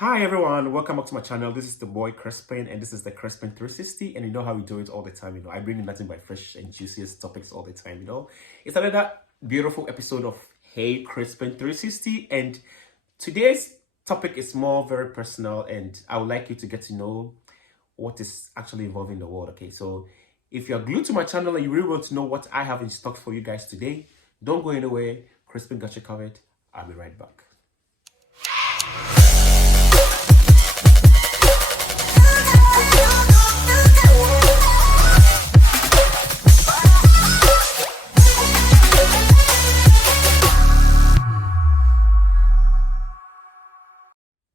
Hi everyone, welcome back to my channel. This is the boy Crispin and this is the Crispin 360, and you know how we do it all the time. I bring in nothing but fresh and juiciest topics all the time. It's another beautiful episode of Hey Crispin 360, and today's topic is more very personal, and I would like you to get to know what is actually involved in the world. Okay, so if you're glued to my channel and you really want to know what I have in stock for you guys today, don't go anywhere. Crispin got you covered. I'll be right back.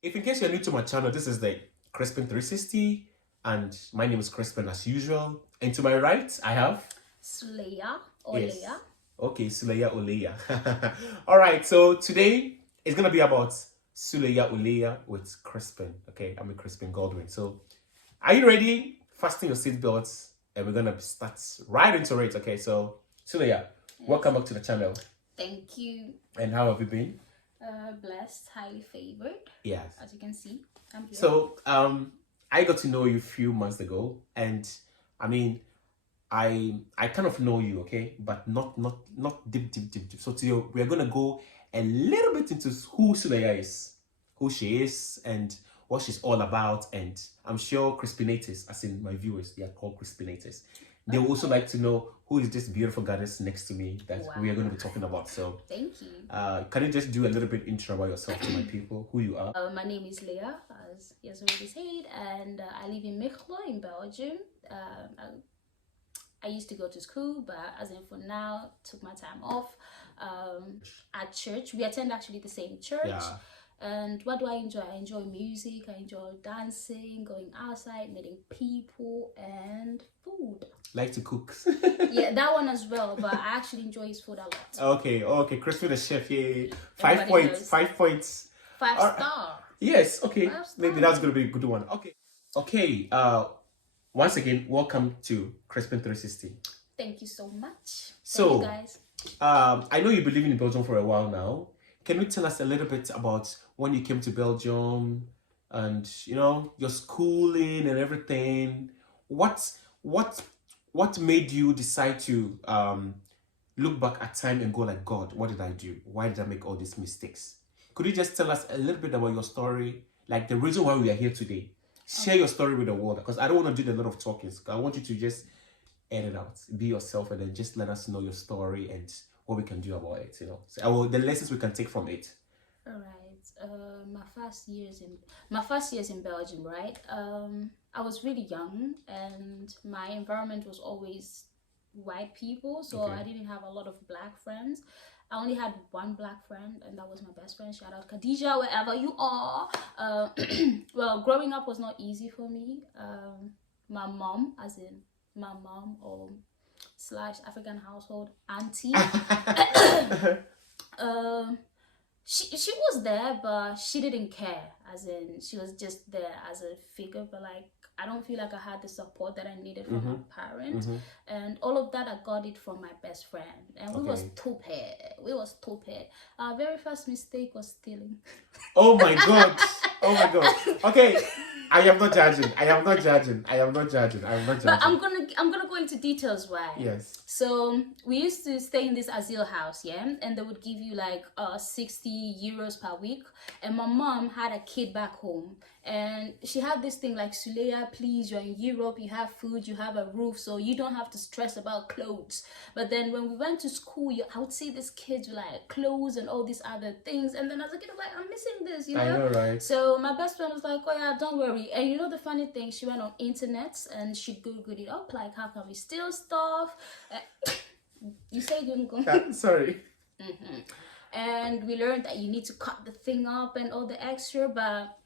If in case you're new to my channel, this is the Crispin 360, and my name is Crispin as usual. And to my right, I have Suleya or yes. Leia. Okay, Suleya Oleya. All right, so today it's gonna be about Suleya Oleya with Crispin. Okay, I'm a Crispin Godwin. So, are you ready? Fasten your seatbelts, and we're gonna start right into it. Okay, so Suleya, yes. Welcome back to the channel. Thank you. And how have you been? Blessed, highly favored. Yes. As you can see, I'm here. So, I got to know you a few months ago, and I mean, I kind of know you, okay, but not deep. So today we're gonna go a little bit into who Suleya is, who she is, and what she's all about. And I'm sure Crispinators, as in my viewers, they are called Crispinators. They would also like to know who is this beautiful goddess next to me that we are going to be talking about. So thank you. Can you just do a little bit intro about yourself to my people, who you are? My name is Leia, as you already said, and I live in Mechelen in Belgium. I used to go to school, but as in for now, took my time off. At church, we attend actually the same church. Yeah. And what do I enjoy? I enjoy music, I enjoy dancing, going outside, meeting people, and food. Like to cook. Yeah, that one as well, but I actually enjoy his food a lot. Okay, Crispin the chef, yeah. Everybody 5 points. 5 star. Yes, okay. 5 star. Maybe that's gonna be a good one. Okay. Once again, welcome to Crispin 360. Thank you so much. So, thank you guys. I know you've been living in Belgium for a while now. Can you tell us a little bit about when you came to Belgium and your schooling and everything? What made you decide to look back at time and go like, God, what did I do? Why did I make all these mistakes? Could you just tell us a little bit about your story, like the reason why we are here today? Share your story with the world, because I don't want to do a lot of talking. I want you to just air it out, be yourself, and then just let us know your story and what we can do about it. So the lessons we can take from it. All right. My first years in Belgium, right? I was really young, and my environment was always white people, so Okay. I didn't have a lot of black friends. I only had one black friend, and that was my best friend. Shout out Khadija, wherever you are. Well, growing up was not easy for me. My mom, as in my mom or / African household auntie, she was there, but she didn't care. As in, she was just there as a figure, but like, I don't feel like I had the support that I needed from my parents. And all of that, I got it from my best friend. And we was stupid. Our very first mistake was stealing. Oh my god. Okay, I am not judging. But I'm gonna go into details why. Yes. So we used to stay in this asylum house, yeah, and they would give you like 60 euros per week. And my mom had a kid back home, and she had this thing like, Suleya, please, you're in Europe, you have food, you have a roof, so you don't have to stress about clothes. But then when we went to school, I would see these kids with like clothes and all these other things, and then as a kid, I'm like, I'm missing this, I know, right? So my best friend was like, oh yeah, don't worry. And the funny thing, she went on internet and she googled it up, like, how can we steal stuff? You say you didn't go. Sorry. And we learned that you need to cut the thing up and all the extra, but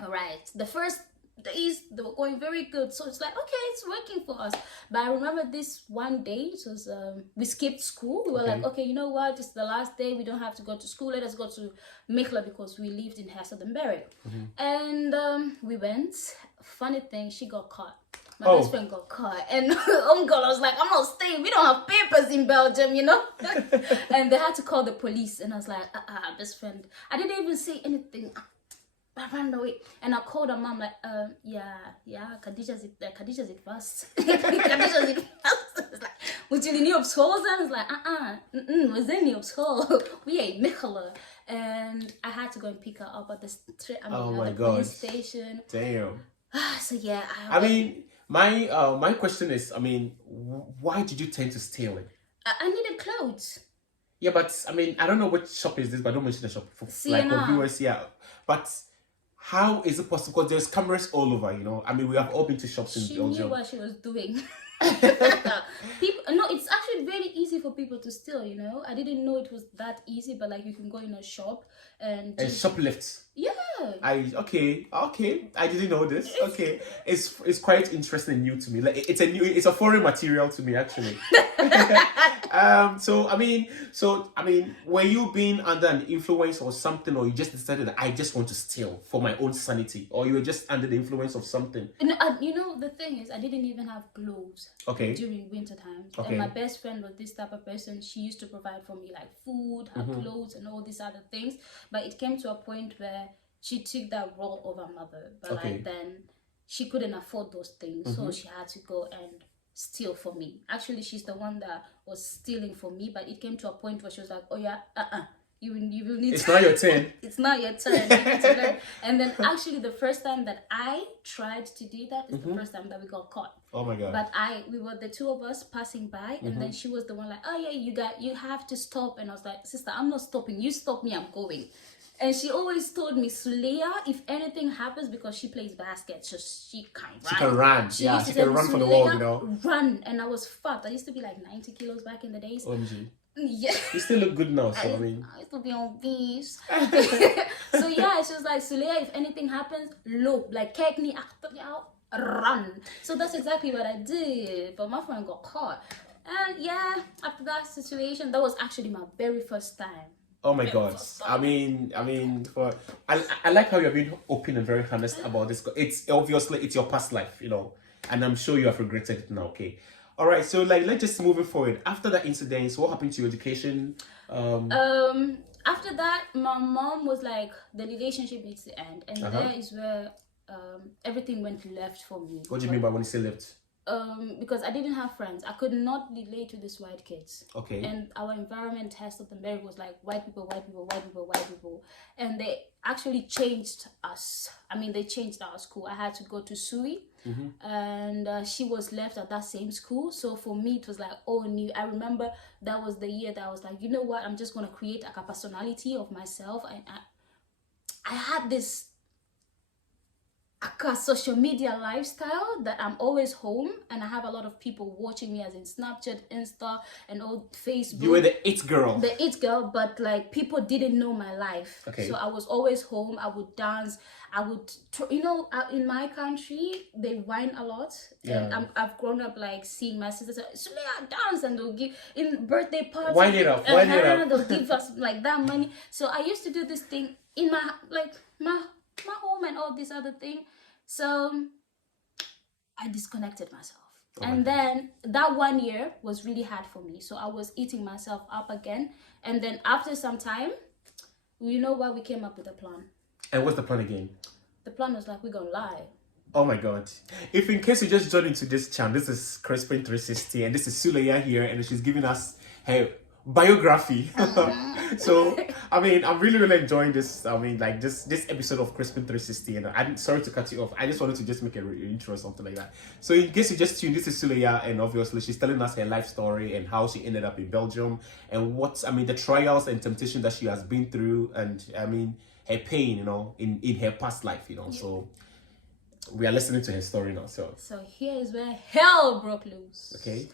all right, the first days they were going very good, so it's like, okay, it's working for us. But I remember this one day, it was we skipped school. We were like, okay, you know what, this is the last day, we don't have to go to school, let us go to Mechelen, because we lived in Herstedtenberg. And we went. Funny thing, she got caught. My best friend got caught, and uncle was like, I'm not staying, we don't have papers in Belgium, and they had to call the police. And I was like, best friend, I didn't even say anything. I ran away. And I called her mom like, yeah, Khadijah's it fast. Khadijah's it fast. It's like, moet jullie niet op school zijn? It's like, we zijn niet op school. We ain't Mechelen. And I had to go and pick her up at the police station. Damn. So yeah. I mean, my question is, I mean, why did you tend to steal it? I needed clothes. Yeah, but I mean, I don't know which shop is this, but don't mention the shop for viewers. Yeah, but how is it possible? Because there's cameras all over, you know. I mean, we have all been to shops in Belgium. She knew what she was doing. No, it's actually very easy for people to steal, you know. I didn't know it was that easy, but like you can go in a shop and shoplift. Yeah. Okay. I didn't know this. Okay, it's quite interesting and new to me. Like it's a foreign material to me actually. So I mean, were you being under an influence or something, or you just decided that I just want to steal for my own sanity, or you were just under the influence of something? No, you know, the thing is, I didn't even have clothes. Okay. During winter time. Okay. And my best friend was this type of person. She used to provide for me like food, her clothes, and all these other things. But it came to a point where she took that role of her mother. But like then she couldn't afford those things, so she had to go and steal for me. Actually, she's the one that was stealing for me. But it came to a point where she was like, "Oh yeah, you will need. It's not your turn. It's not your turn. You need to learn." And then actually, the first time that I tried to do that is the first time that we got caught. Oh my god! But we were the two of us passing by, and then she was the one like, "Oh yeah, you have to stop." And I was like, "Sister, I'm not stopping. You stop me, I'm going." And she always told me, Suleya, if anything happens, because she plays basket, so she can run. She can run. She can run for the world, you know. Run. And I was fat. I used to be like 90 kilos back in the days. OMG. Yeah. You still look good now, so I mean. I used to be obese. So yeah, she was like, Suleya, if anything happens, look, like, kijk niet achter jou, run. So that's exactly what I did. But my friend got caught. And yeah, after that situation, that was actually my very first time. Oh my god! I mean, I like how you're being open and very honest about this. It's obviously it's your past life, you know, and I'm sure you have regretted it now. Okay, all right. So like, let's just move it forward. After that incident, what happened to your education? After that, my mom was like, the relationship needs to end, and there is where everything went left for me. What do you mean by when you say left? Because I didn't have friends. I could not relate to these white kids. Okay. And our environment test of America was like white people. And they actually changed us. I mean, they changed our school. I had to go to Sui. And she was left at that same school. So for me, it was like all new. I remember that was the year that I was like, you know what? I'm just going to create like a personality of myself. And I had this social media lifestyle that I'm always home and I have a lot of people watching me, as in Snapchat, Insta, and all Facebook. You were the it girl. The it girl, but like people didn't know my life. Okay. So I was always home. I would dance. I would, in my country, they whine a lot. Yeah. And I've grown up like seeing my sisters say, Suleya, dance, and they'll give, in birthday parties. Wind it up. They'll give us like that money. So I used to do this thing in my home and all this other thing. So I disconnected myself. And then that 1 year was really hard for me. So I was eating myself up again. And then after some time, you know what? We came up with a plan. And what's the plan again? The plan was like, we're going to lie. Oh my god. If in case you just joined into this channel, this is Crispin 360 and this is Suleya here and she's giving us her biography. So I mean, I'm really enjoying this. I mean, like this episode of Crispin 360, and I'm sorry to cut you off. I just wanted to just make an intro or something like that. So in case you just tuned, this is Suleya, and obviously she's telling us her life story and how she ended up in Belgium and the trials and temptation that she has been through, and I mean her pain, you know, in her past life, you know. Yeah. So we are listening to her story now. So here is where hell broke loose. Okay.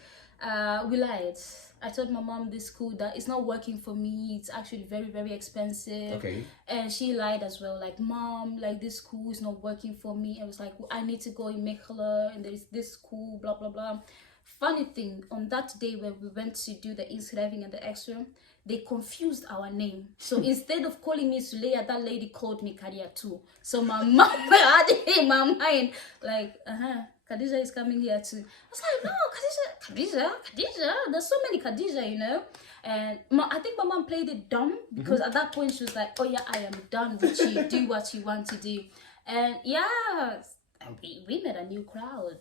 We lied. I told my mom this school that it's not working for me. It's actually very, very expensive. Okay. And she lied as well. Like, Mom, like this school is not working for me. I was like, I need to go in Mechelen and there is this school, blah, blah, blah. Funny thing, on that day when we went to do the inschrijving and the extra, they confused our name. So instead of calling me Suleya, that lady called me Kadia too. So my mom had in my mind, like, Khadija is coming here too. I was like, no, Khadija. There's so many Khadija, you know. And I think my mom played it dumb because at that point she was like, oh yeah, I am done with you. Do what you want to do. And yeah, we met a new crowd,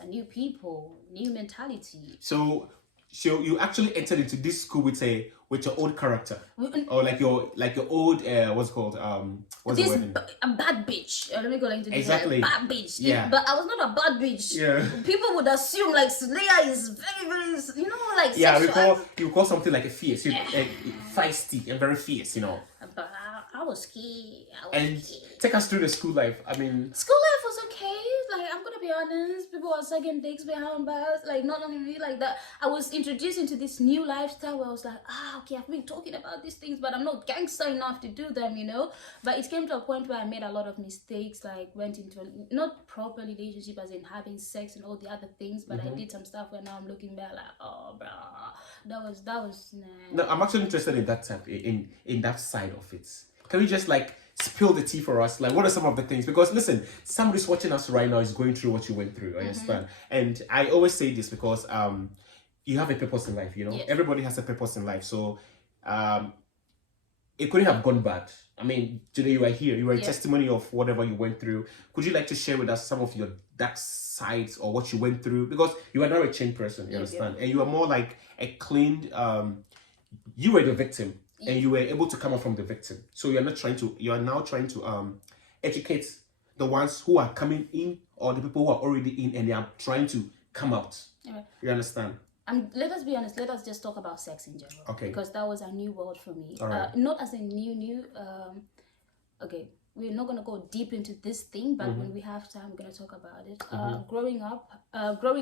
a new people, new mentality. So you actually entered into this school with your old character, or like your old what's it called what's the This word? a bad bitch. Let me go into this. Exactly. Bad bitch. Yeah. But I was not a bad bitch. Yeah. People would assume like Leia is very, very, you know, like Yeah, sexual. you call something like a fierce, feisty and very fierce, you know. But I was scared. And take us through the school life. I mean, School life was okay. Like, I'm gonna be honest, people were sucking dicks behind bars. Like, not only me, like that. I was introduced into this new lifestyle where I was like, okay, I've been talking about these things, but I'm not gangster enough to do them, you know. But it came to a point where I made a lot of mistakes, like went into not proper relationship as in having sex and all the other things, but I did some stuff where now I'm looking back like, oh, bro, that was nah. no, I'm actually interested in that type, in that side of it. Can we just like spill the tea for us? Like, what are some of the things? Because listen, somebody's watching us right now is going through what you went through. I understand, and I always say this because you have a purpose in life. You know, Yes. everybody has a purpose in life. So it couldn't have gone bad. I mean, today you are here. You are a Yeah. testimony of whatever you went through. Could you like to share with us some of your dark sides or what you went through? Because you are not a chained person. You understand, and you are more like a cleaned. You were the victim. And you were able to come out from the victim. So you are now trying to educate the ones who are coming in or the people who are already in and they are trying to come out. Yeah. You understand? Let us be honest. Let us just talk about sex in general. Okay. Because that was a new world for me. All right. Not as a new. Okay, we're not gonna go deep into this thing, but when we have time, we're gonna talk about it. Growing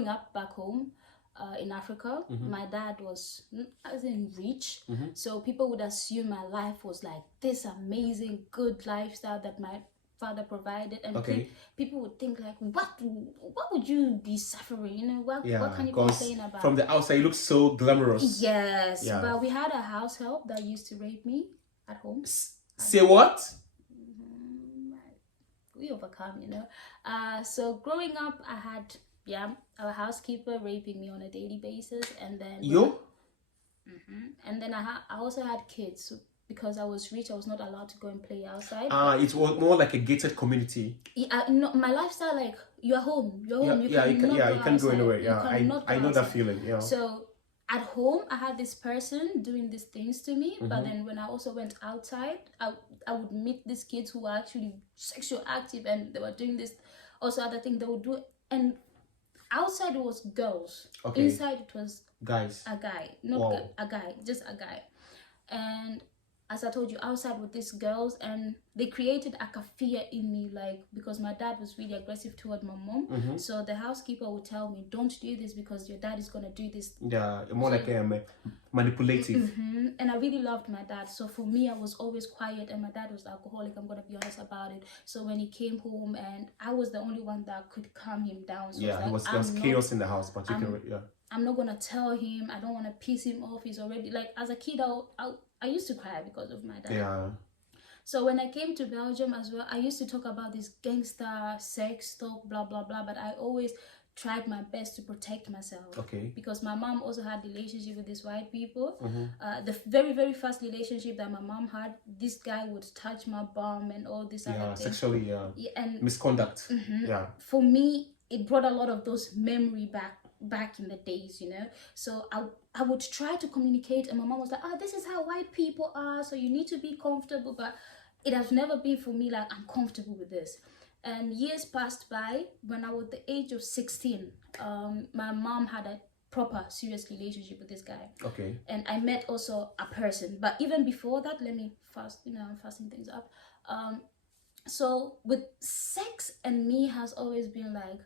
up back home. In Africa, my dad was as in rich, so people would assume my life was like this amazing good lifestyle that my father provided, and people would think like, what would you be suffering? You know, what can you be saying about? From the outside, you look so glamorous. Yes, Yeah. but we had a house help that used to rape me at home. Say what? We overcome, you know. So growing up, I had a housekeeper raping me on a daily basis, and then and then I also had kids. So because I was rich, I was not allowed to go and play outside. It was more like a gated community. Yeah, no, my lifestyle, like you're home. You can't go anywhere. Yeah, I know that feeling. Yeah. So at home, I had this person doing these things to me, but then when I also went outside, I would meet these kids who were actually sexual active, and they were doing this also other thing they would do. And outside it was girls. Okay. Inside it was guys. a guy, not a guy, just a guy. And as I told you, outside with these girls, and they created a fear in me, like because my dad was really aggressive toward my mom. So the housekeeper would tell me, "Don't do this because your dad is gonna do this." Yeah, more like manipulative. And I really loved my dad, so for me, I was always quiet, and my dad was alcoholic. I'm gonna be honest about it. So when he came home, and I was the only one that could calm him down. So Yeah, there was chaos in the house, but I'm not gonna tell him. I don't want to piss him off. He's already like, as a kid, I used to cry because of my dad. Yeah. So when I came to Belgium as well, I used to talk about this gangster sex talk, blah blah blah. But I always tried my best to protect myself. Okay. Because my mom also had relationship with these white people. The very very first relationship that my mom had, this guy would touch my bum and all this other things. Sexually, and misconduct. Yeah. For me, it brought a lot of those memory back in the days, you know. So I would try to communicate, and my mom was like, this is how white people are, so you need to be comfortable. But it has never been for me like I'm comfortable with this. And years passed by. When I was the age of 16, my mom had a proper serious relationship with this guy. Okay. And I met also a person, but even before that, let me fast, I'm fasting things up. So with sex and me has always been like,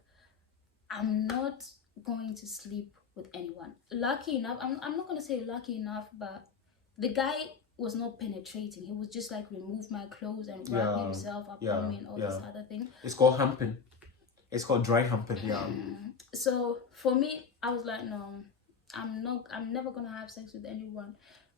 I'm not going to sleep with anyone. Lucky enough, I'm not going to say lucky enough, but the guy was not penetrating. He would just like remove my clothes and wrap himself up on me and all this other thing. It's called humping. It's called dry humping. Yeah. So for me, I was like, no, I'm never gonna have sex with anyone.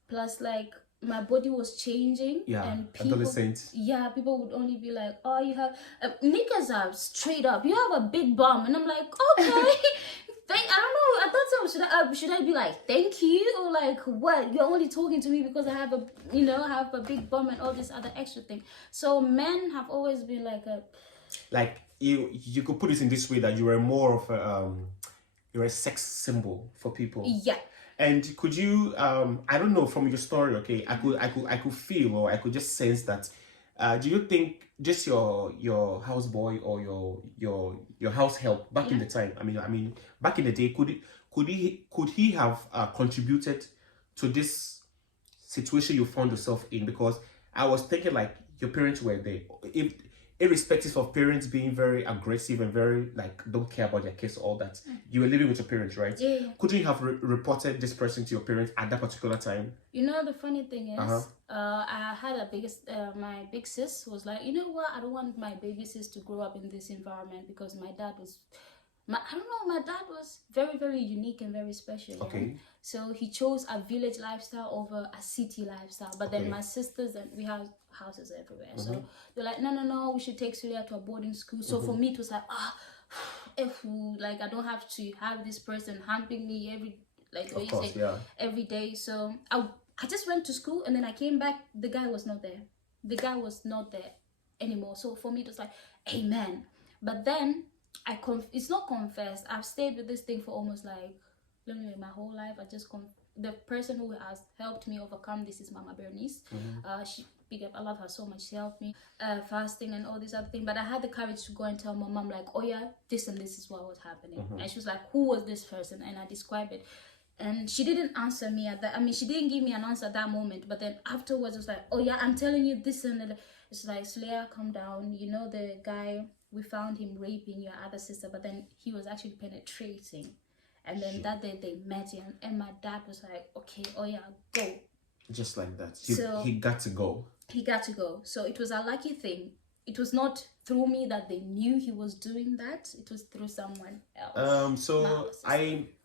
Plus, like, my body was changing, Yeah, and people, adolescent. yeah, people would only be like, "Oh, you have niggas are straight up. You have a big bum," and I'm like, "Okay." I don't know. At that time, should I be like, "Thank you," or like, "What? You're only talking to me because I have a, have a big bum and all this other extra thing." So men have always been like a, Like you could put it in this way, that you were more of a you're a sex symbol for people. yeah. And could you I don't know, from your story, okay, I could feel, or I could just sense that do you think just your houseboy or your house help back in the time, I mean back in the day, could he have contributed to this situation you found yourself in? Because I was thinking, like, your parents were there. If irrespective of parents being very aggressive and very, like, don't care about their kids, all that, you were living with your parents, right? Yeah. Couldn't you have reported this person to your parents at that particular time? You know, the funny thing is, I had my big sis was like, "You know what? I don't want my baby sis to grow up in this environment because my dad was, I don't know, my dad was very, very unique and very special. Okay. Yeah? So he chose a village lifestyle over a city lifestyle. But then my sisters, and we have houses everywhere. So they're like, no, we should take Sulia to a boarding school. So for me, it was like, if like I don't have to have this person humping me every day. So I just went to school, and then I came back. The guy was not there. The guy was not there anymore. So for me, it was like, amen. But then it's not confessed. I've stayed with this thing for almost like, my whole life. The person who has helped me overcome this is Mama Bernice. She I love her so much. She helped me fasting and all this other thing. But I had the courage to go and tell my mom, like, "Oh yeah, this and this is what was happening." And she was like, "Who was this person?" And I described it. And she didn't answer me at that. I mean, she didn't give me an answer at that moment. But then afterwards, it was like, "Oh yeah, I'm telling you this and that." It's like, "Sulia, calm down. You know the guy, we found him raping your other sister, but then he was actually penetrating." And then that day they met him, and my dad was like, "Okay, oh yeah, go." Just like that. He got to go. He got to go. So it was a lucky thing. It was not through me that they knew he was doing that. It was through someone else. So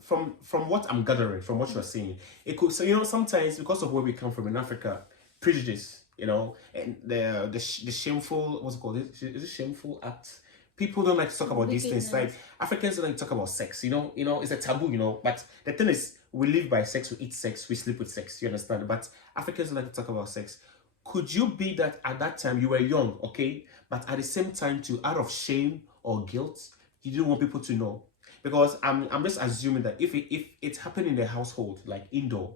from what I'm gathering, from what you're saying, it could, so sometimes because of where we come from in Africa, prejudice, and the shameful, what's it called? Is it shameful act? People don't like to talk about these things. Like, Africans don't like to talk about sex. It's a taboo. But the thing is, we live by sex, we eat sex, we sleep with sex. You understand? But Africans don't like to talk about sex. Could you be that at that time you were young, okay, but at the same time, too, out of shame or guilt, you didn't want people to know? Because I'm just assuming that if it's happened in the household, like indoor,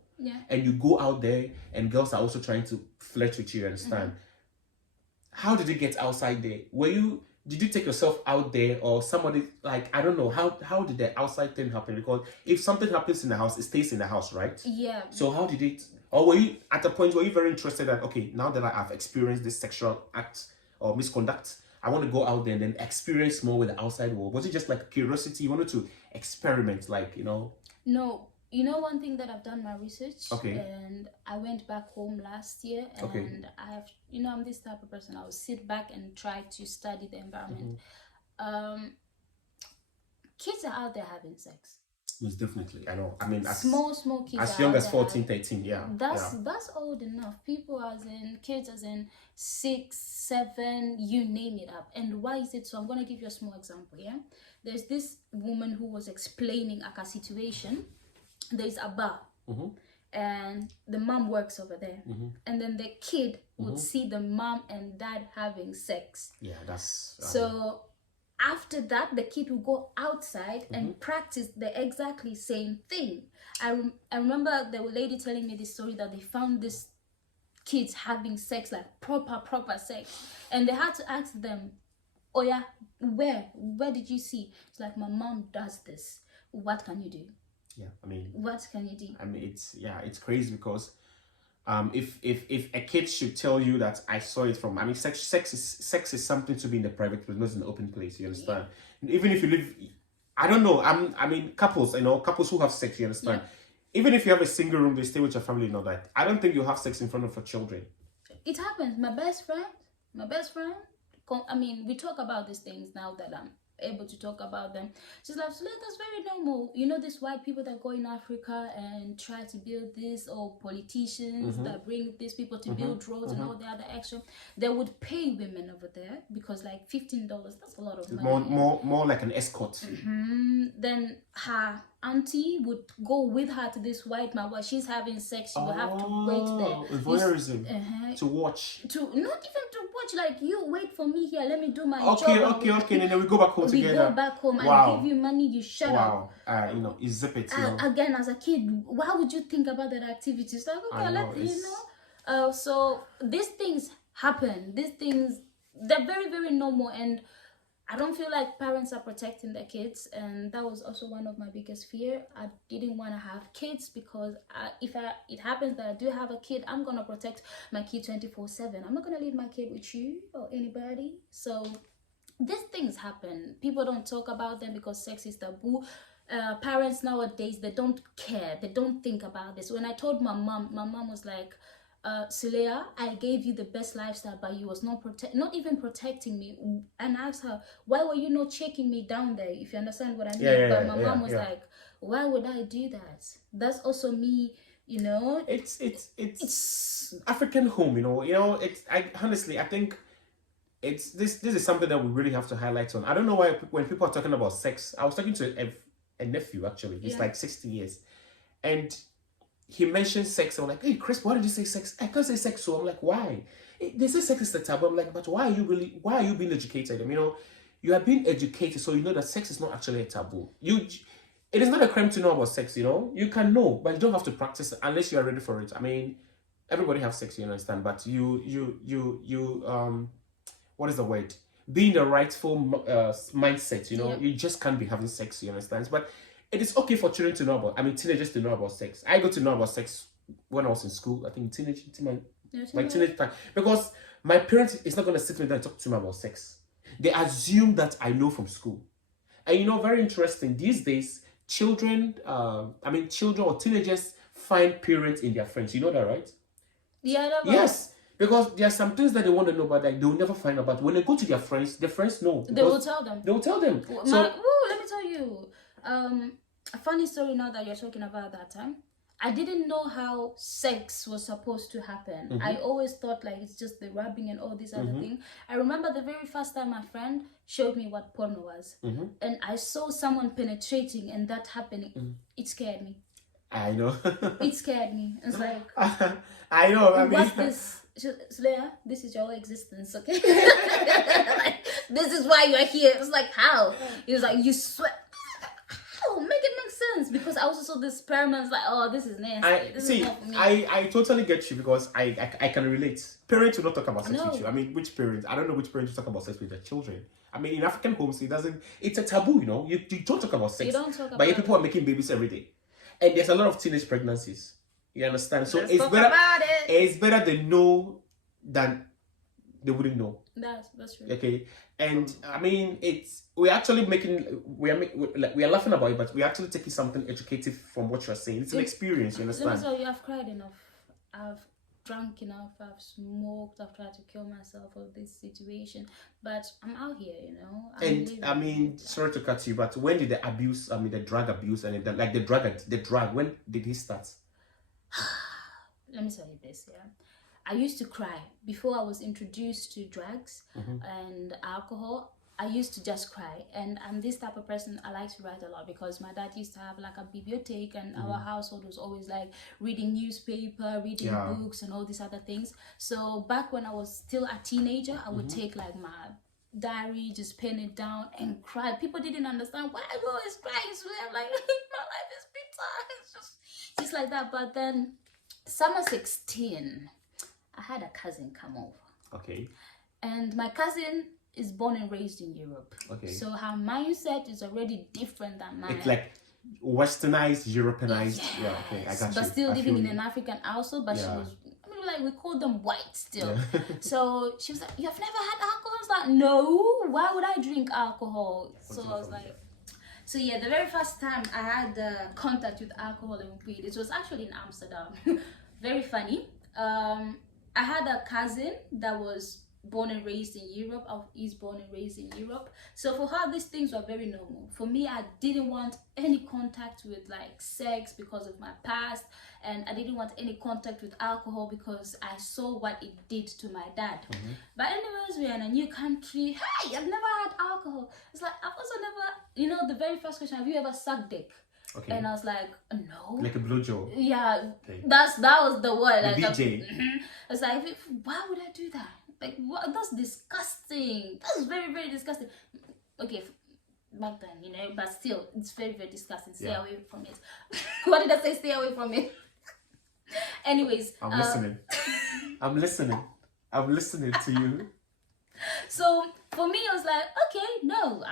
and you go out there and girls are also trying to flirt with you, understand? How did it get outside there? Did you take yourself out there, or somebody, like, I don't know, how did the outside thing happen? Because if something happens in the house, it stays in the house, right? Yeah. So how did it, or were you at a point where you very interested that, okay, now that I've experienced this sexual act or misconduct, I want to go out there and then experience more with the outside world? Was it just like curiosity? You wanted to experiment, like, No. One thing that I've done my research, and I went back home last year, and I have, I'm this type of person. I will sit back and try to study the environment. Kids are out there having sex. Most definitely, I know. I mean, small kids, as young as 14, 13, yeah. That's old enough. People kids as in 6, 7, you name it up. And why is it so? I'm gonna give you a small example. Yeah, there's this woman who was explaining a situation. There's a bar, and the mom works over there, and then the kid would see the mom and dad having sex. Yeah, that's so. After that, the kid will go outside and practice the exactly same thing. I remember the lady telling me this story that they found these kids having sex, like proper sex, and they had to ask them, "Oh yeah, where did you see?" It's like, "My mom does this. What can you do?" Yeah, I mean, what can you do? I mean, it's crazy because if a kid should tell you that I saw it from, I mean, sex is something to be in the private place, not in the open place. You understand? Yeah. Even if you live, I don't know. I mean, couples who have sex. You understand? Yeah. Even if you have a single room, they stay with your family and all that. I don't think you have sex in front of your children. It happens. My best friend. I mean, we talk about these things now that able to talk about them. She's like, so that's very normal. You know, these white people that go in Africa and try to build this, or politicians that bring these people to build roads and all the other extra, they would pay women over there because like $15, that's a lot of money. More like an escort. Then her auntie would go with her to this white man while she's having sex. She will have to wait there. Voyeurism. To watch. To not even to watch, like, you wait for me here, let me do my job. Okay. And then we go back home together. We go back home and give you money, you shut up. You know, you zip it. Again, as a kid, why would you think about that activity? It's like, okay, so these things happen. These things, they're very, very normal, and I don't feel like parents are protecting their kids, and that was also one of my biggest fear. I didn't want to have kids because if it happens that I do have a kid, I'm gonna protect my kid 24/7. I'm not gonna leave my kid with you or anybody. So these things happen. People don't talk about them because sex is taboo. Parents nowadays, they don't care. They don't think about this. When I told my mom was like, Sulea, I gave you the best lifestyle, but you was not even protecting me. And I asked her, why were you not checking me down there? If you understand what I mean. But my mom was like, why would I do that? That's also me, you know. It's African home, you know. Honestly, I think this is something that we really have to highlight on. I don't know why when people are talking about sex, I was talking to a nephew actually. He's like 60 years, and he mentioned sex. I'm like, hey Chris, why did you say sex? I can't say sex. So I'm like, why? They say sex is the taboo. I'm like, but why are you being educated? I mean, you know, you are being educated, so you know that sex is not actually a taboo. It is not a crime to know about sex, you know. You can know, but you don't have to practice it unless you are ready for it. I mean, everybody have sex, you understand, but what is the word? Being the rightful mindset, you know, you just can't be having sex, you understand? But it is okay for children to know about, teenagers to know about sex. I got to know about sex when I was in school. I think teenage time, because my parents is not going to sit with me and talk to me about sex. They assume that I know from school. And you know, very interesting, these days, children or teenagers find parents in their friends. You know that, right? Yeah. Yes. Because there are some things that they want to know, but like they will never find out. But when they go to their friends know. They will tell them. They will tell them. Let me tell you, a funny story now that you're talking about that time. I didn't know how sex was supposed to happen. I always thought like it's just the rubbing and all these other things. I remember the very first time my friend showed me what porn was, and I saw someone penetrating and that happening. It scared me. I know. It scared me. It's like I know. I mean, what's this? Slayer, this is your existence, okay? Like, this is why you're here. It's like, how? He was like, you sweat. How? Make it make sense. Because I also saw the experiments like, oh, this is nasty. I totally get you because I can relate. Parents will not talk about sex with you. I mean, which parents? I don't know which parents talk about sex with their children. I mean, in African homes, it's a taboo, you know? You don't talk about sex. You don't talk about but people are making babies every day. And there's a lot of teenage pregnancies. You understand? So it's better they know than they wouldn't know. That's true. Okay, and I mean we're actually we are laughing about it, but we're actually taking something educative from what you're saying. It's an experience. You understand? Let me tell you, I've cried enough. I've drunk enough. I've smoked. I've tried to kill myself for this situation, but I'm out here, you know. Sorry to cut you, but when did the abuse? the drug abuse and the drug. When did he start? Let me tell you this, yeah. I used to cry before I was introduced to drugs and alcohol. I used to just cry, and I'm this type of person. I like to write a lot because my dad used to have like a bibliothèque, and our household was always like reading newspaper, reading books, and all these other things. So back when I was still a teenager, I would take like my diary, just pen it down and cry. People didn't understand why I always crying. So I'm like, my life is bitter. It's just like that. But then, summer 16. I had a cousin come over. Okay. And my cousin is born and raised in Europe. Okay. So her mindset is already different than mine. It's like westernized, Europeanized. Yes. Yeah, okay, I got you. But still living in an African household, but she was, we call them white still. Yeah. So she was like, you have never had alcohol? I was like, no, why would I drink alcohol? So I was like, so yeah, the very first time I had contact with alcohol and weed, it was actually in Amsterdam. Very funny. I had a cousin that was born and raised in Europe. He's born and raised in Europe. So for her, these things were very normal. For me, I didn't want any contact with like sex because of my past, and I didn't want any contact with alcohol because I saw what it did to my dad. But anyways, we're in a new country. Hey, I've never had alcohol. It's like, I've also never, the very first question, have you ever sucked dick? Okay. And I was like, no. Like a blowjob. Yeah, Okay. that was the word. Like, BJ. I was like, why would I do that? Like, what? That's disgusting. That's very, very disgusting. Okay, back then, but still, it's very, very disgusting. Stay away from it. What did I say? Stay away from it. Anyways, I'm listening. I'm listening. I'm listening to you. So for me, I was like, okay, no,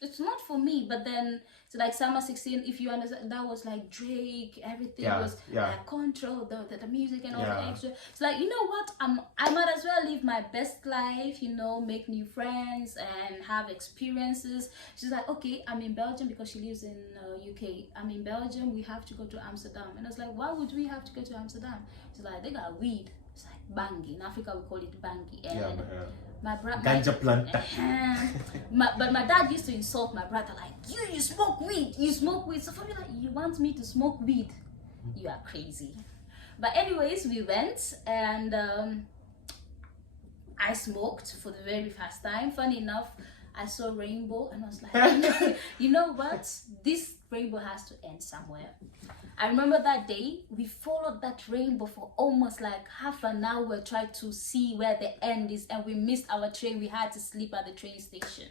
it's not for me. But then, so like Summer 16, if you understand, that was like Drake, everything was control, the music and all the extra. It's like, you know what, I might as well live my best life, make new friends and have experiences. She's like, okay, I'm in Belgium because she lives in UK. I'm in Belgium, we have to go to Amsterdam. And I was like, why would we have to go to Amsterdam? She's like, they got weed. It's like bangi. In Africa, we call it bangi. And my brother, ganja planta. But my dad used to insult my brother like, you smoke weed, So for me, like, you want me to smoke weed? You are crazy. But anyways, we went and I smoked for the very first time. Funny enough, I saw rainbow and I was like, you know what? This rainbow has to end somewhere. I remember that day, we followed that rainbow for almost like half an hour, tried to see where the end is, and we missed our train. We had to sleep at the train station.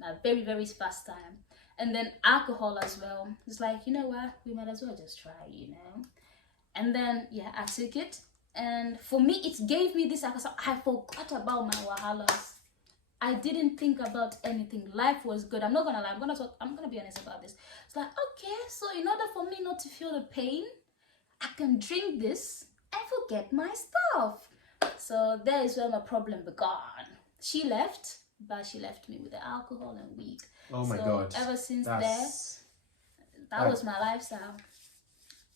My very, very first time. And then alcohol as well. It's like, you know what? We might as well just try, And then, I took it. And for me, it gave me this, I forgot about my wahalas. I didn't think about anything. Life was good. I'm not gonna lie. I'm gonna be honest about this. It's like, okay, so in order for me not to feel the pain, I can drink this and forget my stuff. So there is where my problem began. She left, but she left me with the alcohol and weed. Oh my God. Ever since that was my lifestyle.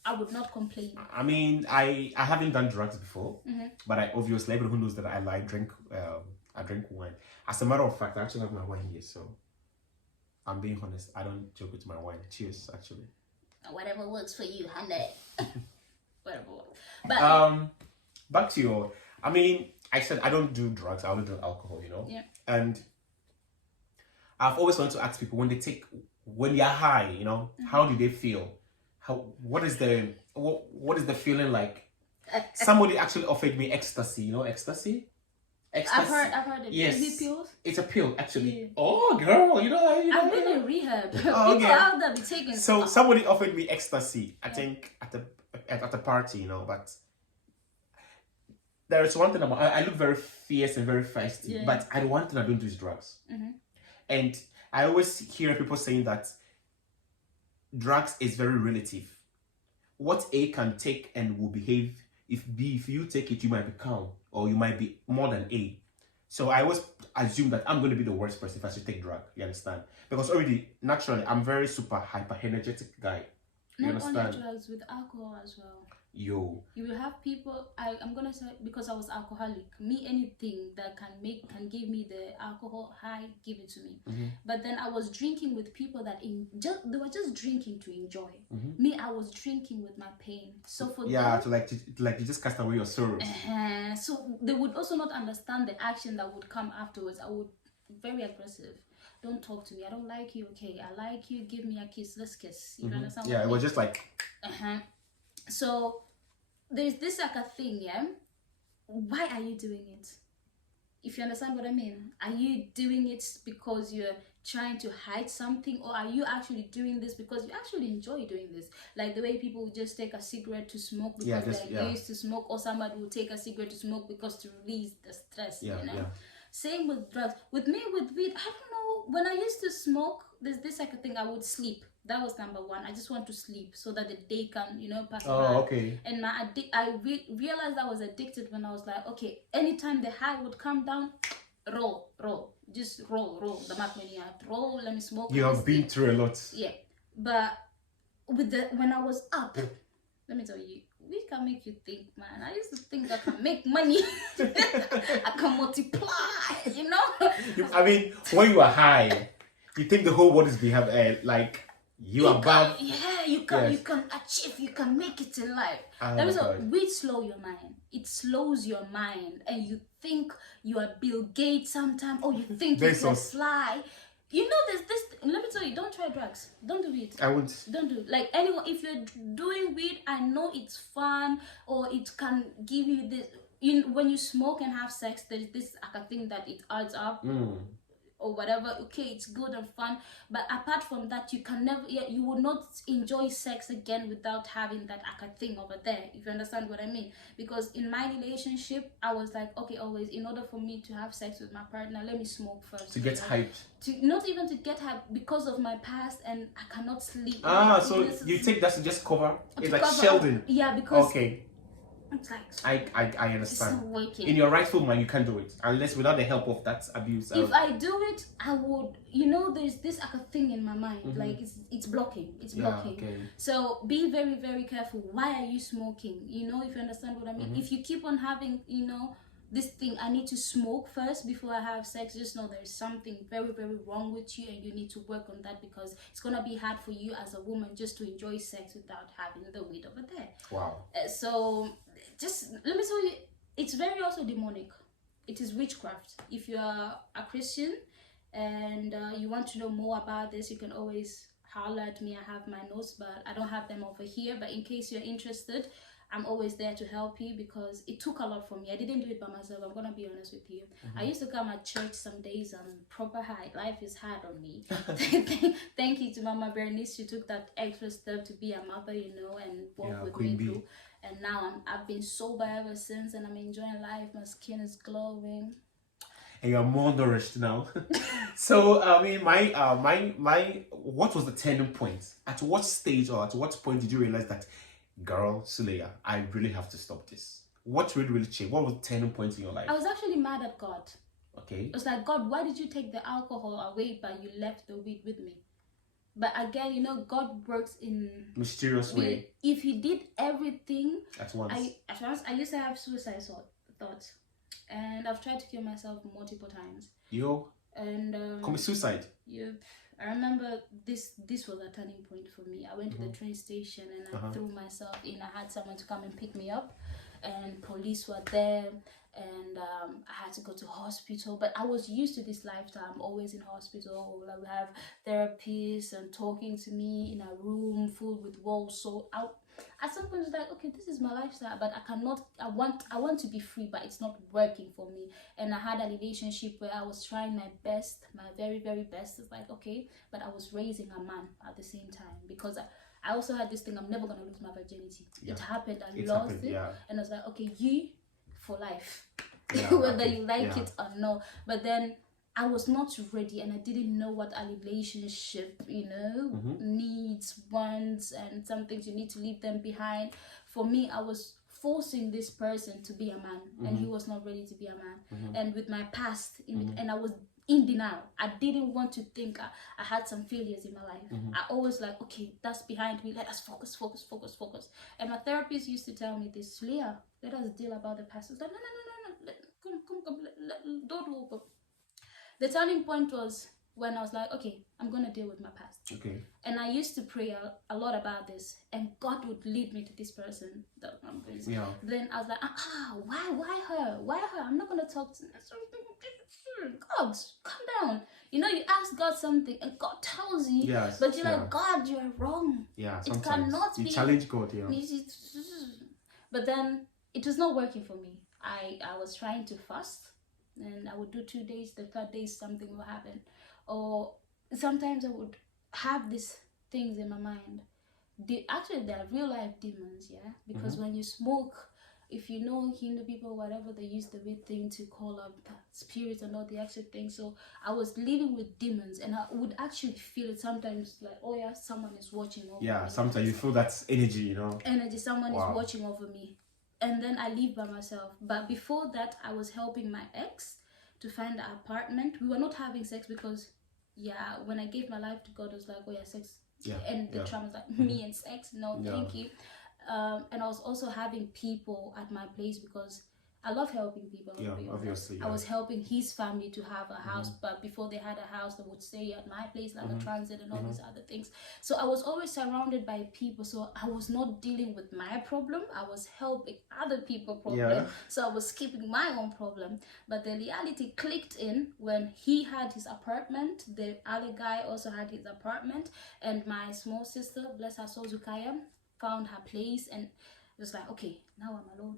I would not complain. I mean, I haven't done drugs before, but I obviously, everyone who knows that I drink wine. As a matter of fact, I actually have my wine here, so I'm being honest. I don't joke with my wine. Cheers, actually. Whatever works for you, honey. Whatever works. But back to your. I mean, I said I don't do drugs. I only do alcohol. Yeah. And I've always wanted to ask people when they're high. How do they feel? What is the feeling like? Somebody actually offered me ecstasy. Ecstasy. Ecstasy. I've heard it. Yes. Is it pills? It's a pill, actually. Yeah. Oh, girl, I've been in rehab. Oh, People out there be taking. So somebody offered me ecstasy. I think at the party, But there is one thing about I look very fierce and very feisty. But one thing I don't do is drugs. And I always hear people saying that drugs is very relative. What A can take and will behave, if you take it, you might be calm or you might be more than A. So I always assume that I'm going to be the worst person if I should take drug. You understand? Because already, naturally, I'm very super hyper energetic guy. You understand? Not only drugs, with alcohol as well. Yo. You will have people. I'm gonna say, because I was alcoholic. Me, anything that can give me the alcohol high, give it to me. But then I was drinking with people that they were just drinking to enjoy. Me, I was drinking with my pain. So for them, to just cast away your sorrows. So they would also not understand the action that would come afterwards. I would very aggressive. Don't talk to me. I don't like you. Okay, I like you. Give me a kiss. Let's kiss. You understand? Yeah, it was just like. So there's this like a thing, why are you doing it? If you understand what I mean, are you doing it because you're trying to hide something, or are you actually doing this because you actually enjoy doing this? Like the way people would just take a cigarette to smoke because they're used to smoke, or somebody will take a cigarette to smoke because to release the stress. Same with drugs. With me, with weed, I don't know. When I used to smoke, there's this like a thing, I would sleep. That was number one. I just want to sleep so that the day can, pass by. Okay. And I realized I was addicted when I was like, okay, anytime the high would come down, roll. Just roll. The Macmania, roll, let me smoke. You have been through a lot. Yeah. But when I was up, let me tell you, weed can make you think, man. I used to think I can make money. I can multiply, you know? I mean, when you are high, you think the whole world is behind, like you are above. You can achieve, you can make it in life. Oh There my is a God. weed slow your mind. It slows your mind, and you think you are Bill Gates sometimes, or you think you can Bezos. fly. You know, there's this. Let me tell you, don't try drugs. Don't do it. I wouldn't. Don't do it. Like anyone, if you're doing weed, I know it's fun, or it can give you this. When you smoke and have sex, there's this. I can think that it adds up. Or whatever, okay, it's good and fun, but apart from that, you can never, you will not enjoy sex again without having that thing over there, if you understand what I mean. Because in my relationship, I was like, okay, always, in order for me to have sex with my partner, let me smoke first To get hyped. not even to get hyped, because of my past, and I cannot sleep. So you take that to just cover? It's like cover Sheldon. Yeah, because Okay. it's like, I it's understand. not working. In your rightful mind, you can't do it unless without the help of that abuse. If I do it, I would, you know, there's this thing in my mind, like it's blocking. Okay. So be very, very careful. Why are you smoking? You know, if you understand what I mean. If you keep on having, you know, this thing, I need to smoke first before I have sex, just know there's something very, very wrong with you, and you need to work on that, because it's gonna be hard for you as a woman just to enjoy sex without having the weed over there. Wow. So just let me tell you, it's very also demonic. It is witchcraft. If you are a Christian and you want to know more about this, you can always holler at me. I have my notes, but I don't have them over here. But in case you're interested, I'm always there to help you, because it took a lot from me. I didn't do it by myself. I'm gonna be honest with you. I used to come at church some days on proper high. Life is hard on me. Thank you to Mama Bernice. She took that extra step to be a mother, you know, and walk with Queen me Bee. through. And now I've been sober ever since, and I'm enjoying life. My skin is glowing. And you're more nourished now. So I mean, my what was the turning point? At what stage or at what point did you realize that, girl, Suleya, I really have to stop this? What really changed? What was the turning point in your life? I was actually mad at God. Okay. It was like, God, why did you take the alcohol away, but you left the weed with me? But again, you know, God works in Mysterious way. If He did everything At once. I used to have suicide thoughts, and I've tried to kill myself multiple times. And commit suicide. Yep. I remember this was a turning point for me. I went to the train station and I threw myself in. I had someone to come and pick me up, and police were there, and I had to go to hospital. But I was used to this lifestyle. I'm always in hospital. Like, we have therapists and talking to me in a room full with walls. So at some point it's like, okay, this is my lifestyle, but I want to be free, but it's not working for me. And I had a relationship where I was trying my best, my very, very best. It's like, okay, but I was raising a man at the same time, because I also had this thing, I'm never gonna lose my virginity. It happened, I lost it. And I was like, okay, you for life. Whether you like it or no. But then I was not ready, and I didn't know what a relationship, you know, needs, wants, and some things you need to leave them behind. For me, I was forcing this person to be a man, and he was not ready to be a man. And with my past, and I was in denial. I didn't want to think I had some failures in my life. I always like, okay, that's behind me. Let us focus. And my therapist used to tell me this, Leah, let us deal about the past. I was like, no. Come, don't walk up. The turning point was when I was like, okay, I'm going to deal with my past. Okay. And I used to pray a lot about this, and God would lead me to this person that I'm with. Then I was like, why her? Why her? I'm not going to talk to God, calm down. You know, you ask God something and God tells you, but you're like, God, you are wrong. Sometimes. It cannot be. You challenge God, But then it was not working for me. I was trying to fast, and I would do 2 days, the third day something will happen. Or sometimes I would have these things in my mind. Actually, they're real life demons, because when you smoke, if you know Hindu people, whatever, they use the weed thing to call up spirits and all the extra things. So I was living with demons, and I would actually feel it sometimes, like, oh yeah, someone is watching over me. Sometimes you feel that energy, you know. Someone is watching over me. And then I live by myself. But before that, I was helping my ex to find an apartment. We were not having sex because, when I gave my life to God, I was like, oh yeah, sex. And the trauma was like, me and sex, no, thank you. And I was also having people at my place because I love helping people. Yeah, I'll be honest. obviously. I Yeah. was helping his family to have a house, but before they had a house, they would stay at my place, like a transit and all these other things. So I was always surrounded by people. So I was not dealing with my problem. I was helping other people problem. Yeah. So I was skipping my own problem. But the reality clicked in when he had his apartment. The other guy also had his apartment, and my small sister, bless her soul, Zukaya, found her place, and it was like, okay, now I'm alone.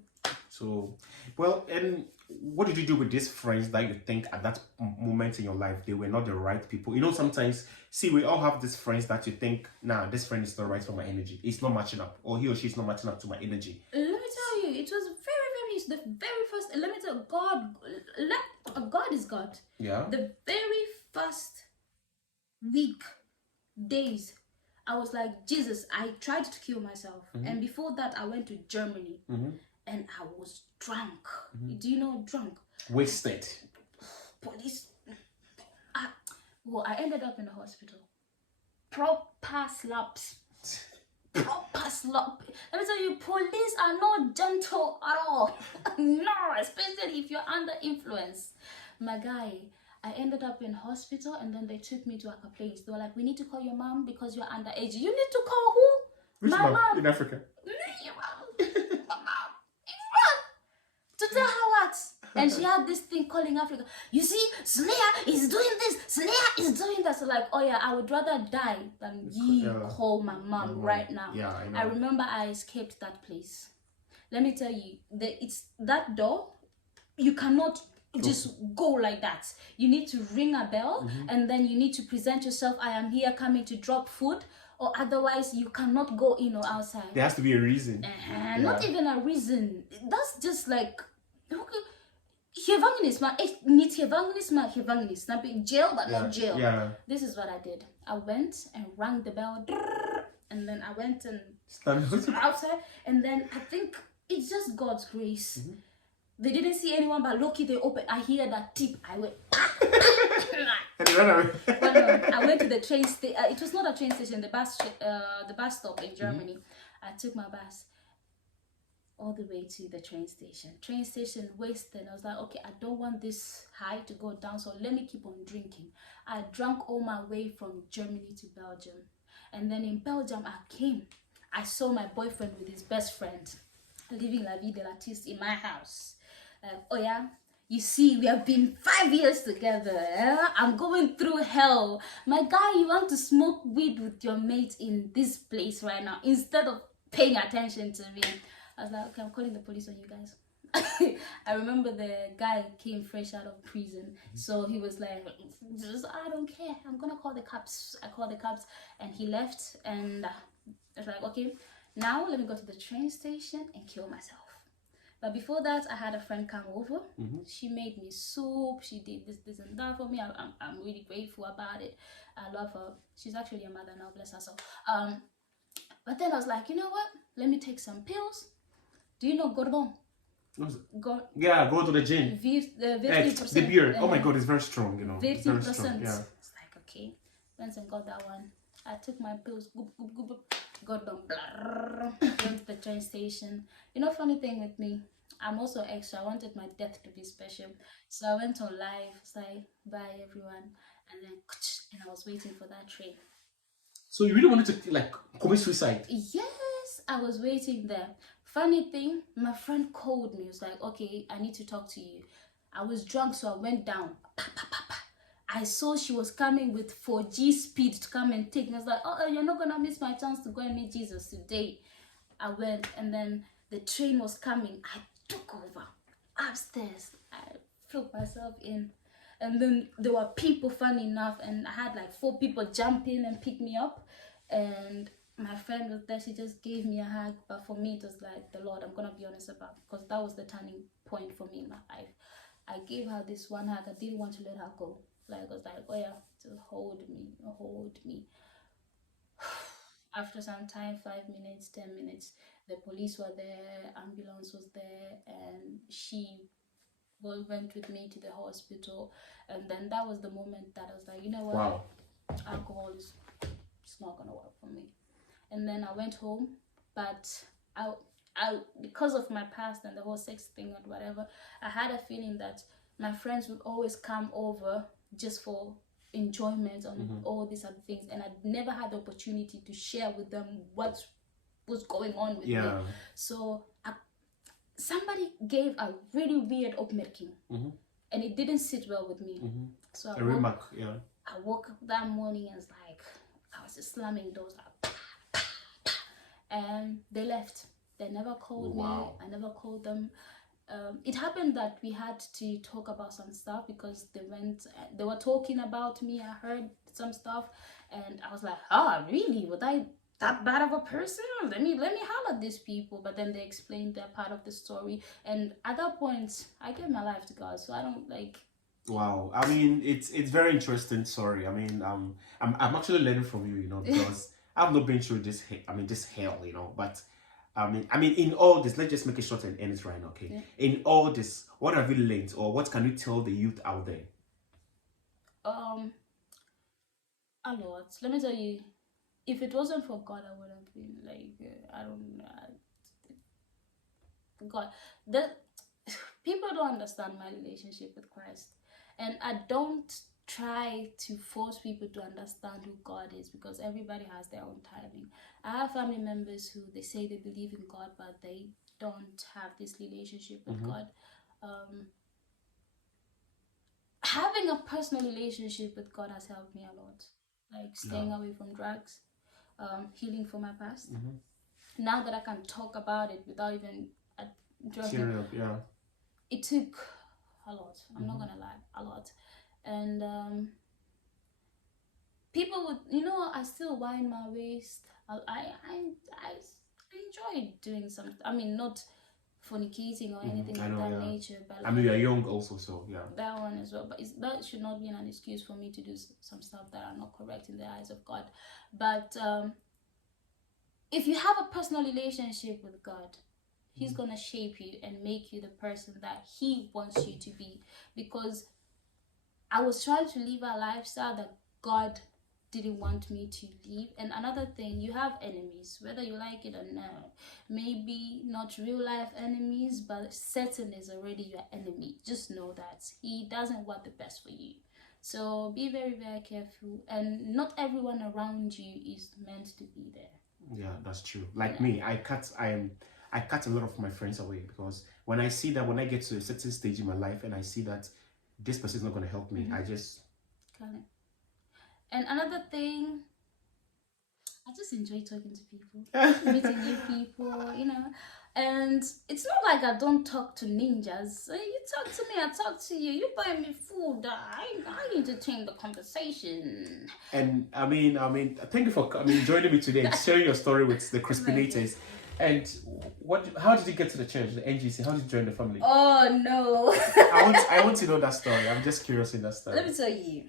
So, well, and what did you do with these friends that you think at that moment in your life they were not the right people? You know, sometimes, see, we all have these friends that you think, nah, this friend is not right for my energy. It's not matching up, or he or she is not matching up to my energy. Let me tell you, it was the very first. Let me tell you, God is God. Yeah. The very first week, days, I was like, Jesus, I tried to kill myself. And before that, I went to Germany. And I was drunk. Do you know drunk? Wasted. Police. I ended up in the hospital. Proper slaps. Proper slap. Let me tell you, police are not gentle at all. No, especially if you're under influence. My guy, I ended up in hospital, and then they took me to a place. They were like, we need to call your mom because you're underage. You need to call who? Which My mom. in Africa? Your mom. My mom. To tell her what? And she had this thing calling Africa. You see, Slayer is doing this. Slayer is doing that. So like, oh yeah, I would rather die than call my mom right now. Yeah, I know. I remember I escaped that place. Let me tell you, it's that door. You cannot just go like that. You need to ring a bell, and then you need to present yourself. I am here coming to drop food. Or otherwise, you cannot go in or outside. There has to be a reason. Not even a reason. That's just like, evangelist, not be jail, but not jail. Yeah. This is what I did. I went and rang the bell, and then I went and Stand outside, and then I think it's just God's grace. They didn't see anyone, but lucky they opened. I hear that tip. I went. And you ran away. But no, I went to the train station. It was not a train station. The bus stop in Germany. I took my bus all the way to the train station. Train station wasted. I was like, okay, I don't want this high to go down, so let me keep on drinking. I drank all my way from Germany to Belgium, and then in Belgium I saw my boyfriend with his best friend living la vie de l'artiste in my house. Oh yeah, you see, we have been 5 years together. I'm going through hell. My guy, you want to smoke weed with your mate in this place right now instead of paying attention to me. I was like, okay, I'm calling the police on you guys. I remember the guy came fresh out of prison, so he was like, I don't care, I'm gonna call the cops. I called the cops, and he left, and I was like, okay, now let me go to the train station and kill myself. But before that, I had a friend come over. She made me soup. She did this and that for me. I'm really grateful about it. I love her. She's actually a mother now, bless her soul. But then I was like, you know what? Let me take some pills. Do you know Gordon? Yeah, go to the gym. The beer. Oh my God, it's very strong, you know. 30%. Very strong, yeah. It's like, okay. Went and got that one. I took my pills. Got them. Went to the train station. You know, funny thing with me, I'm also extra. I wanted my death to be special. So I went on live. It's like, bye everyone. And then, and I was waiting for that train. So you really wanted to like commit suicide? Yes, I was waiting there. Funny thing, my friend called me. He was like, okay, I need to talk to you. I was drunk, so I went down. I saw she was coming with 4G speed to come and take me. I was like, oh, you're not gonna miss my chance to go and meet Jesus today. I went, and then the train was coming. I took over upstairs. I flew myself in, and then there were people, funny enough, and I had like 4 people jump in and pick me up, and my friend was there. She just gave me a hug. But for me, it was like the Lord, I'm gonna be honest about, because that was the turning point for me in my life. I gave her this one hug. I didn't want to let her go. Like, I was like, oh yeah, just hold me. After some time, 5 minutes, 10 minutes, the police were there, ambulance was there, and she went with me to the hospital. And then that was the moment that I was like, you know what? Wow. Alcohol is not gonna work for me. And then I went home, but because of my past and the whole sex thing or whatever, I had a feeling that my friends would always come over just for enjoyment on all these other things, and I'd never had the opportunity to share with them what was going on with me. So somebody gave a really weird opmerking, and it didn't sit well with me. So I woke up that morning and I was just slamming doors up, and they left. They never called me. I never called them. It happened that we had to talk about some stuff because they were talking about me. I heard some stuff, and I was like, oh, really? Was I that bad of a person? Let me holler at these people. But then they explained their part of the story, and at that point, I gave my life to God. So I don't like. Wow, I mean, it's very interesting. Sorry, I mean, I'm actually learning from you, you know, because I've not been through this. This hell, you know, but. I mean, in all this, let's just make it short and end it right now, okay? Yeah. In all this, what have you learned, or what can you tell the youth out there? A lot. Let me tell you, if it wasn't for God, I would have been God. People don't understand my relationship with Christ, and I don't try to force people to understand who God is, because everybody has their own timing. I have family members who they say they believe in God, but they don't have this relationship with God. Having a personal relationship with God has helped me a lot, like staying away from drugs, healing from my past. Now that I can talk about it without even drugging, it took a lot. I'm not gonna lie, a lot. And people would, I still wind my waist. I enjoy doing some. I mean, not fornicating or anything of that nature. But I mean, you're young also, so that one as well. But that should not be an excuse for me to do some stuff that are not correct in the eyes of God. But if you have a personal relationship with God, He's gonna shape you and make you the person that He wants you to be. Because I was trying to live a lifestyle that God didn't want me to live. And another thing, you have enemies, whether you like it or not. Maybe not real life enemies, but Satan is already your enemy. Just know that he doesn't want the best for you. So be very, very careful. And not everyone around you is meant to be there. Yeah, that's true. Like me, I cut a lot of my friends away, because when I see that, when I get to a certain stage in my life and I see that this person is not going to help me, I just... And another thing, I just enjoy talking to people, meeting new people, and it's not like I don't talk to ninjas. You talk to me, I talk to you. You buy me food, I entertain the conversation. And I mean, thank you for joining me today and sharing your story with the Crispinators. And how did you get to the church, the NGC? How did you join the family? Oh no. I want to know that story. I'm just curious in that story. Let me tell you.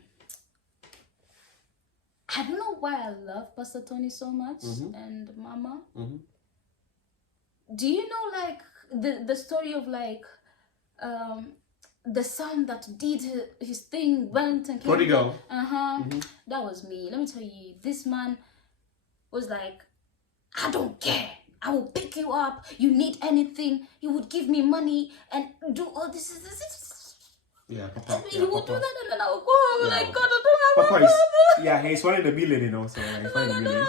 I don't know why I love Pastor Tony so much and Mama. Do you know like the story of like the son that did his thing, went and came? Prodigal. That was me. Let me tell you, this man was like, I don't care. I will pick you up. You need anything, you would give me money and do all this. Yeah, Papa. He would do that, and then I would go like, God, I don't have Papa. He's one in the million, so he's one in the million.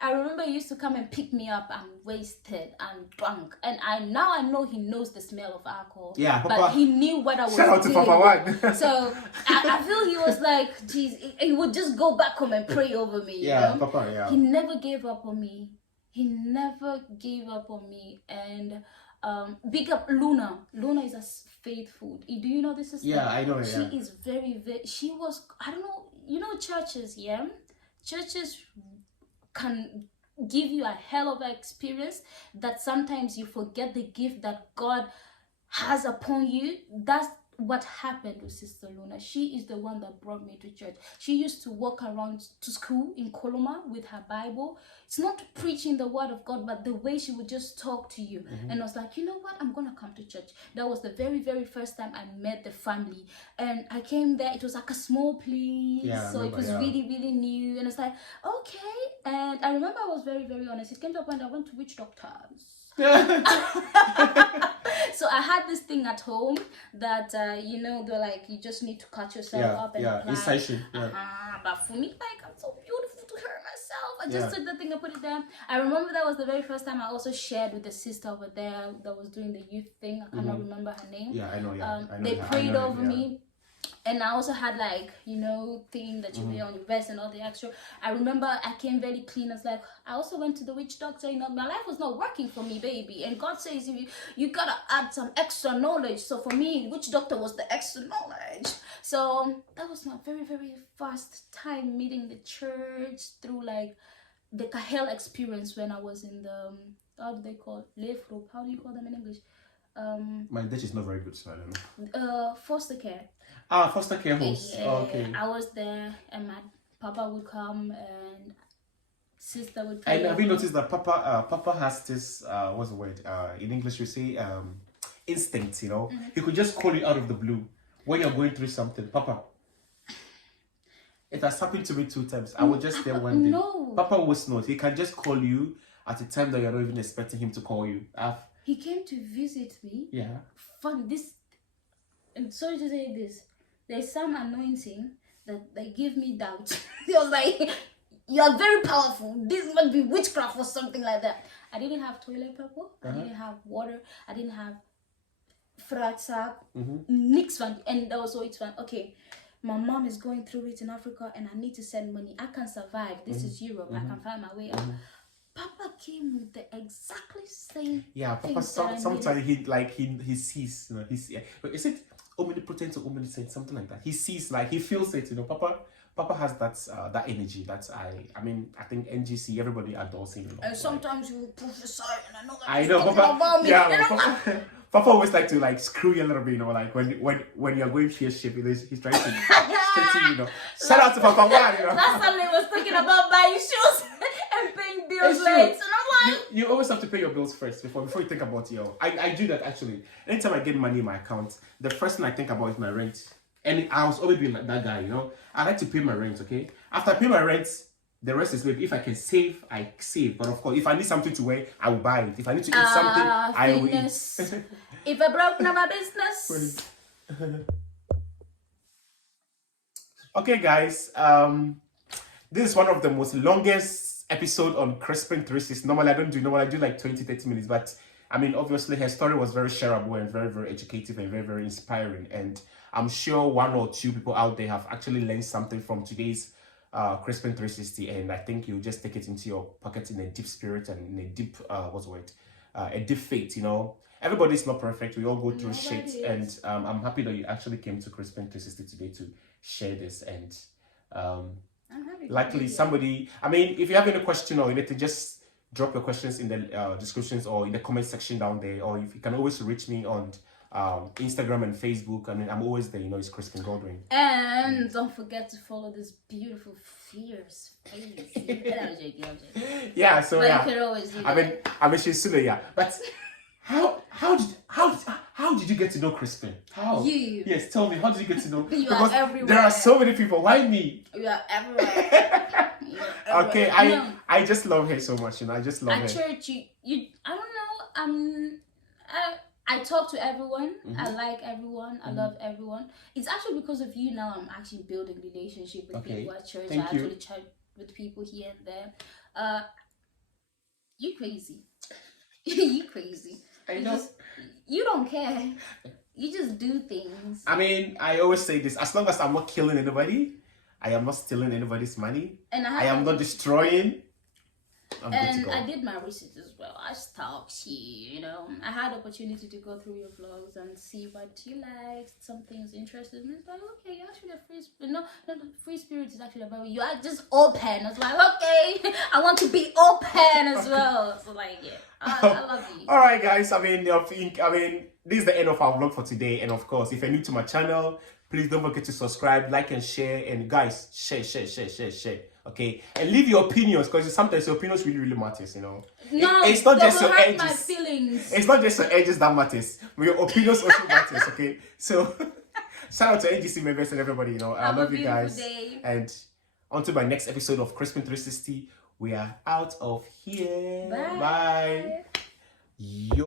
I remember he used to come and pick me up. I'm wasted, I'm drunk, and I know he knows the smell of alcohol. Yeah, Papa. But he knew what I was doing. Shout out to Papa One. So I feel he was like, geez, he would just go back home and pray over me. Yeah, you know? Papa. Yeah. He never gave up on me. And big up Luna. Luna is a faithful. Do you know this is? Yeah, I know. She is very, very. She was. I don't know. You know churches, yeah. Churches can give you a hell of an experience that sometimes you forget the gift that God has upon you. That's what happened with Sister Luna. She is the one that brought me to church. She used to walk around to school in Koloma with her Bible. It's not preaching the word of God, but the way she would just talk to you. And I was like, you know what? I'm going to come to church. That was the very, very first time I met the family. And I came there. It was like a small place. Yeah, I So it remember, was yeah. really, really new. And it's like, okay. And I remember I was very, very honest. It came to a point I went to witch doctors. So I had this thing at home that you know, they're like, you just need to cut yourself up and apply. Incision. Yeah. But for me, like, I'm so beautiful to hurt myself. I just Yeah. took the thing and put it down. I remember that was the very first time I also shared with the sister over there that was doing the youth thing. I cannot remember her name. Yeah, I know. Yeah, I know. They I prayed know, over yeah. me. And I also had, like, you know, thing that you wear on your vest and all the extra. I remember I came very clean. I was like, I also went to the witch doctor. You know, my life was not working for me, baby. And God says you gotta add some extra knowledge. So for me, witch doctor was the extra knowledge. So that was my very, very first time meeting the church through, like, the Kahel experience when I was in the how do they call it? Leefgroep. How do you call them in English? My Dutch is not very good, so I don't know. Foster care. Foster care homes. Yeah, Oh, okay. I was there, and my papa would come, and sister would And play. have you noticed that Papa has this what's the word? In English we say instinct, you know. He could just call you out of the blue when you're going through something. Papa. It has happened to me 2 times. I was just there one day. No. Papa always knows. He can just call you at a time that you're not even expecting him to call you. He came to visit me. Yeah. Fun. This. And sorry to say this. There's some anointing that they give me doubt. They was like, you are very powerful. This must be witchcraft or something like that. I didn't have toilet paper. I didn't have water. I didn't have fratsack. Nix van. And also it's fun. Okay, my mom is going through it in Africa and I need to send money. I can survive. This is Europe. I can find my way out. Papa came with the exactly same. Yeah, Papa. things that I Sometimes he sees. You know, he's. Is it omnipotent or omniscient? Something like that. He sees, like he feels it. You know, Papa has that energy. That's I mean, I think NGC, everybody adores him. You know, And sometimes you prophesy, and I know that I he's know, talking Papa. about me. Yeah, You know? Papa always like to like screw you a little bit. You know, like when you're going share ship, he's trying to straighten you know. Shout out to Papa One. You know. Last Sunday was talking about buying shoes and paying bills It's true. late. And I'm like, You always have to pay your bills first before you think about I do that actually. Anytime I get money in my account, the first thing I think about is my rent. And I was always being like that guy, you know. I like to pay my rent, okay? After I pay my rent, the rest is maybe if I can save, I save. But of course, if I need something to wear, I will buy it. If I need to eat something, I will fitness. eat. If I broke, now my business. Okay, guys. This is one of the most longest episode on Crispin 360. Normally, I do like 20-30 minutes. But, I mean, obviously, her story was very shareable and very, very educative and very, very inspiring. And I'm sure 1 or 2 people out there have actually learned something from today's Crispin 360. And I think you just take it into your pocket in a deep spirit and in a deep, a deep faith, you know. Everybody's not perfect. We all go through shit. And I'm happy that you actually came to Crispin 360 today to share this. And I'm happy to likely be here. somebody, I mean, if you have any question or anything, just drop your questions in the descriptions or in the comment section down there. Or if you can always reach me on Instagram and Facebook. I mean, I'm always there, you know, it's Crispin Godwin. And don't forget to follow this beautiful, fierce face. I'm joking. Yeah, so But yeah. you can always do I that. mean, she's Sule, yeah. But how did you get to know Crispin? How? You. Yes, tell me. How did you get to know? You are Because everywhere. there are so many people. Why me? You are everywhere. You are Okay, everywhere. I just love her so much. You know, I just love At her. church, you I don't know. I talk to everyone. I like everyone. I love everyone. It's actually because of you now I'm actually building relationship with Okay. people at church. Thank I you. actually chat with people here and there. You crazy. You crazy. I know. You don't care. You just do things. I mean, I always say this: as long as I'm not killing anybody, I am not stealing anybody's money. And I am not destroying. I'm good to And go. I did my research as well. I stalked you, you know. I had opportunity to go through your vlogs and see what you liked. Some things interested me. It's like, okay, you're actually a free spirit. No, the free spirit is actually about you. Are just open. It's like, okay, I want to be open as well. So like, yeah, I love you. All right, guys. I mean, this is the end of our vlog for today. And of course, if you're new to my channel, please don't forget to subscribe, like, and share. And guys, share. Okay, and leave your opinions, because sometimes your opinions really matters. You know, No, it's not they just will your hurt my edges. feelings. It's not just your edges that matters, but your opinions also matters. Okay, so shout out to NGC members and everybody. You know, I Have a love you beautiful guys. day. And until my next episode of Crispin 360, we are out of here. Bye. Bye. Yo.